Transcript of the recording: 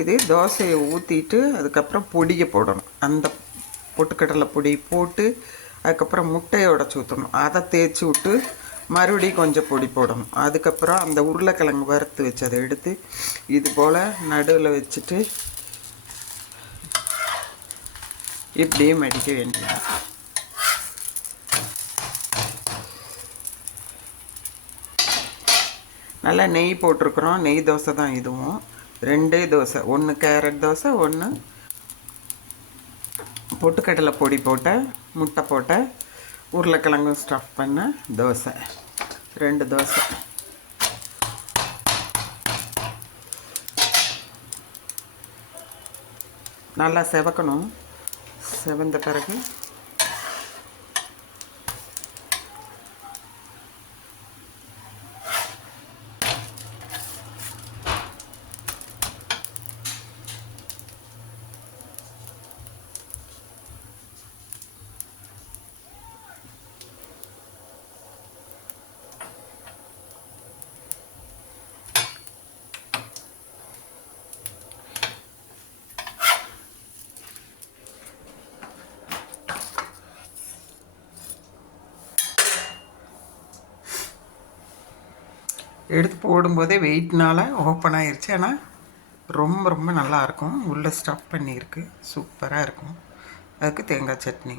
இது தோசையை ஊற்றிட்டு அதுக்கப்புறம் பொடியை போடணும். அந்த பொட்டுக்கடலை பொடி போட்டு அதுக்கப்புறம் முட்டையை உடச்சி ஊற்றணும். அதை தேய்ச்சி விட்டு மறுபடியும் கொஞ்சம் பொடி போடணும். அதுக்கப்புறம் அந்த உருளைக்கிழங்கு வறுத்து வச்சு அதை எடுத்து இது போல் நடுவில் வச்சுட்டு இப்படியே மடிக்க வேண்டியது. நல்லா நெய் போட்டிருக்குறோம். நெய் தோசை தான் இதுவும். 2 தோசை, ஒன்று கேரட் தோசை, ஒன்று பொட்டுக்கடலை பொடி போட்ட முட்டை போட்ட உருளைக்கிழங்கு ஸ்டஃப் பண்ண தோசை. 2 தோசை. நல்லா செவக்கணும். செவந்த பிறகு எடுத்து போடும்போதே வெயிட்னால் ஓப்பன் ஆயிடுச்சு. ஆனால் ரொம்ப ரொம்ப நல்லாயிருக்கும். உள்ளே ஸ்டஃப் பண்ணியிருக்கு. சூப்பராக இருக்கும். அதுக்கு தேங்காய் சட்னி.